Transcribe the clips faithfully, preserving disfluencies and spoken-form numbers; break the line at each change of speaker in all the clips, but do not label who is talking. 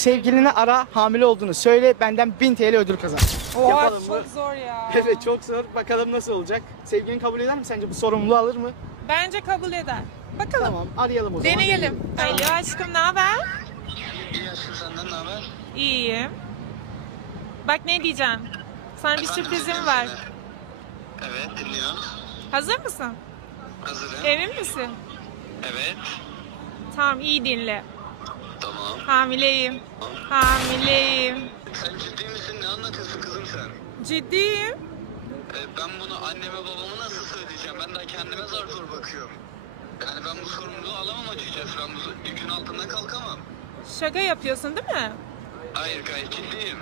Sevgilini ara, hamile olduğunu söyle, benden bin T L ödül kazan.
Oha
Yapalım
çok
mı?
zor ya.
Evet çok zor. Bakalım nasıl olacak. Sevgilin kabul eder mi sence? Bu sorumluluğu alır mı?
Bence kabul eder. Bakalım.
Tamam arayalım o zaman.
Deneyelim. Alo aşkım ne haber?
İyi aşkım, senden ne haber?
İyiyim. Bak ne diyeceğim. Sana bir
Efendim,
sürprizim
dinliyorum
var.
seni. Evet, dinliyorum.
Hazır mısın?
Hazırım.
Emin misin?
Evet.
Tamam iyi dinle.
Tamam.
Hamileyim. Hamileyim.
Sen ciddi misin? Ne anlatıyorsun kızım sen?
Ciddiyim.
Ee, ben bunu anneme babama nasıl söyleyeceğim? Ben daha kendime zar zor bakıyorum. Yani ben bu sorumluluğu alamam açıkçası. Ben bu yükün altından kalkamam.
Şaka yapıyorsun değil mi?
Hayır, gayet ciddiyim.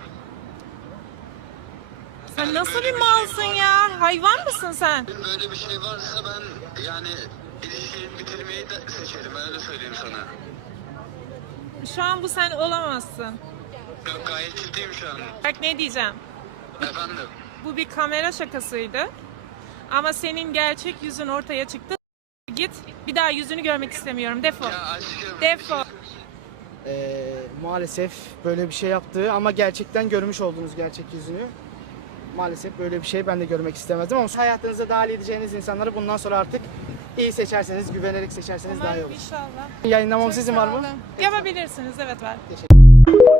Sen
Yani
nasıl
böyle
bir
bir
malsın
şey var.
ya? Hayvan mısın sen?
Böyle bir şey varsa ben yani ilişkiyi bitirmeyi de seçerim. Ben öyle söyleyeyim sana.
Şu an bu sen olamazsın.
Yok, gayet ciddiyim şu an.
Bak ne diyeceğim.
Efendim?
Bu bir kamera şakasıydı. Ama senin gerçek yüzün ortaya çıktı. Git. Bir daha yüzünü görmek istemiyorum. Defol.
Ya aşkım.
Defol.
Ee, maalesef böyle bir şey yaptı ama gerçekten görmüş olduğunuz gerçek yüzünü. Maalesef böyle bir şey ben de görmek istemezdim ama hayatınıza dahil edeceğiniz insanları bundan sonra artık iyi seçerseniz, güvenerek seçerseniz daha iyi
Umarım
olur.
inşallah.
Yayınlamam
Çok
sizin
sağ
var mı?
olun. Yapabilirsiniz. Evet var.
Teşekkür